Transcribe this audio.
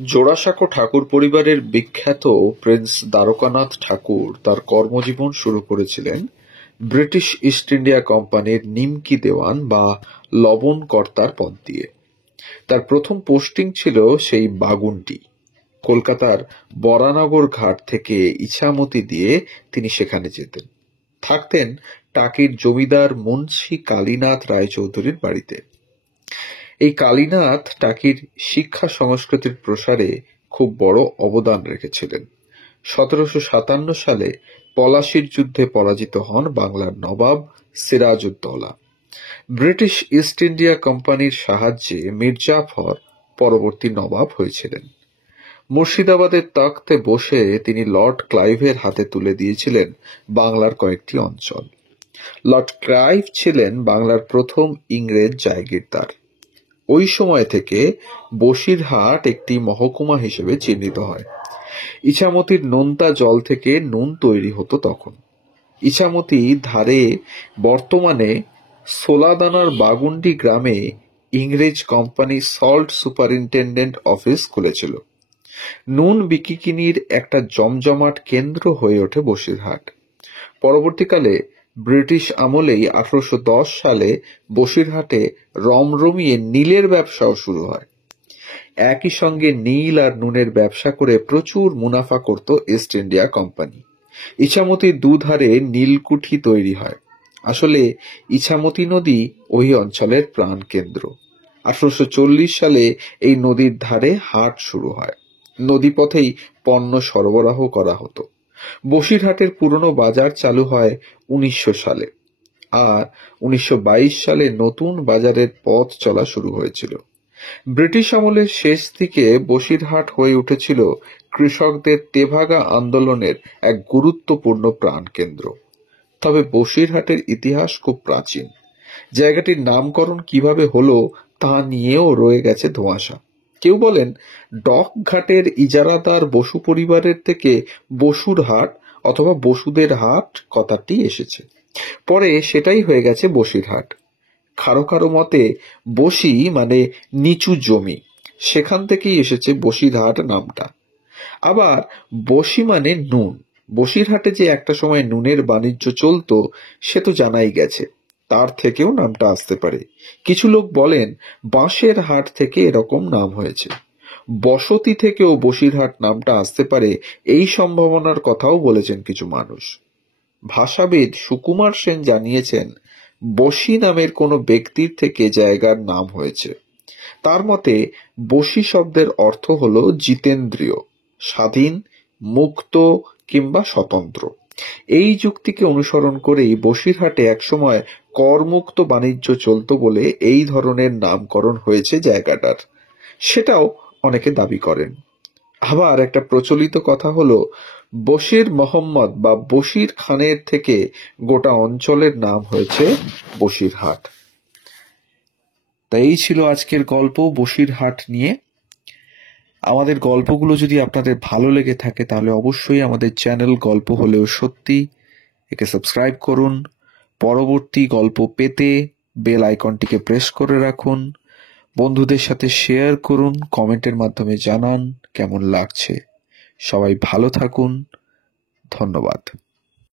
জোড়াসাঁকো ঠাকুর পরিবারের বিখ্যাত প্রিন্স দ্বারকানাথ ঠাকুর তার কর্মজীবন শুরু করেছিলেন ব্রিটিশ ইস্ট ইন্ডিয়া কোম্পানির নিমকি দেওয়ান বা লবণ কর্তার পদ দিয়ে। তার প্রথম পোস্টিং ছিল সেই বাগুনটি। কলকাতার বরানগর ঘাট থেকে ইছামতি দিয়ে তিনি সেখানে যেতেন। থাকতেন টাকির জমিদার মুন্সি কালীনাথ রায়চৌধুরীর বাড়িতে। এই কালীনাথ টাকির শিক্ষা সংস্কৃতির প্রসারে খুব বড় অবদান রেখেছিলেন। ১৭৫৭ সালে পলাশীর যুদ্ধে পরাজিত হন বাংলার নবাব সিরাজউদ্দৌলা। ব্রিটিশ ইস্ট ইন্ডিয়া কোম্পানির সাহায্যে মির্জাফর পরবর্তী নবাব হয়েছিলেন। মুর্শিদাবাদের তখতে বসে তিনি লর্ড ক্লাইভের হাতে তুলে দিয়েছিলেন বাংলার কয়েকটি অঞ্চল। লর্ড ক্লাইভ ছিলেন বাংলার প্রথম ইংরেজ জায়গিরদার। ওই সময় থেকে বসিরহাট একটি মহকুমা হিসেবে চিহ্নিত হয়। ইছামতির নোনতা জল থেকে নুন তৈরি হতো তখন। ইছামতি ধারে বর্তমানে সোলাদানার বাগুন্ডি গ্রামে ইংরেজ কোম্পানি সল্ট সুপারিনটেন্ডেন্ট অফিস খুলেছিল। নুন বিকিকিনির একটা জমজমাট কেন্দ্র হয়ে ওঠে বসিরহাট। পরবর্তীকালে ব্রিটিশ আমলেই ১৮১০ সালে বসিরহাটে রমরমিয়ে নীলের ব্যবসাও শুরু হয়। একই সঙ্গে নীল আর নুনের ব্যবসা করে প্রচুর মুনাফা করত ইস্ট ইন্ডিয়া কোম্পানি। ইছামতির দুধারে নীলকুঠি তৈরি হয়। আসলে ইছামতি নদী ওই অঞ্চলের প্রাণকেন্দ্র। ১৮৪০ সালে এই নদীর ধারে হাট শুরু হয়। নদীপথেই পণ্য সরবরাহ করা হতো। বসিরহাটের পুরনো বাজার চালু হয় ১৯০০ সালে, আর ১৯২২ সালে নতুন বাজারের পথ চলা শুরু হয়েছিল। ব্রিটিশ আমলের শেষ দিকে বসিরহাট হয়ে উঠেছিল কৃষকদের তেভাগা আন্দোলনের এক গুরুত্বপূর্ণ প্রাণকেন্দ্র। তবে বসিরহাটের ইতিহাস খুব প্রাচীন। জায়গাটির নামকরণ কিভাবে হলো তা নিয়েও রয়ে গেছে ধোঁয়াশা। কেউ বলেন ডক ঘাটের ইজারাদার বসু পরিবারের থেকে বসুর হাট অথবা বসুদের হাট কথাটি এসেছে। পরে সেটাই হয়ে গেছে বসিরহাট। কারো কারো মতে বসি মানে নিচু জমি, সেখান থেকেই এসেছে বসিরহাট নামটা। আবার বসি মানে নুন। বসিরহাটে যে একটা সময় নুনের বাণিজ্য চলতো সে তো জানাই গেছে, তার থেকেও নামটা আসতে পারে। কিছু লোক বলেন বাঁশের হাট থেকে এরকম নাম হয়েছে। বসতি থেকেও বসিরহাট নামটা আসতে পারে, এই সম্ভাবনার কথাও বলেছেন কিছু মানুষ। ভাষাবিদ সুকুমার সেন জানিয়েছেন বসি নামের কোনো ব্যক্তির থেকে জায়গার নাম হয়েছে। তার মতে বসি শব্দের অর্থ হল জিতেন্দ্রীয়, স্বাধীন, মুক্ত কিংবা স্বতন্ত্র। এই যুক্তিকে অনুসরণ করেই বসিরহাটে একসময় করমুক্ত বাণিজ্য চলত বলে এই ধরনের নামকরণ হয়েছে জায়গাটার, সেটাও অনেকে দাবি করেন। আবার একটা প্রচলিত কথা হলো বশির মোহাম্মদ বা বশির খানের থেকে গোটা অঞ্চলের নাম হয়েছে বসিরহাট। তাই এই ছিল আজকের গল্প বসিরহাট নিয়ে। আমাদের গল্পগুলো যদি আপনাদের ভালো লেগে থাকে তাহলে অবশ্যই আমাদের চ্যানেল গল্প হলেও সত্যি একে সাবস্ক্রাইব করুন। পরবর্তী গল্প পেতে বেল আইকনটিকে প্রেস করে রাখুন। বন্ধুদের সাথে শেয়ার করুন, কমেন্টের মাধ্যমে জানান কেমন লাগছে। সবাই ভালো থাকুন। ধন্যবাদ।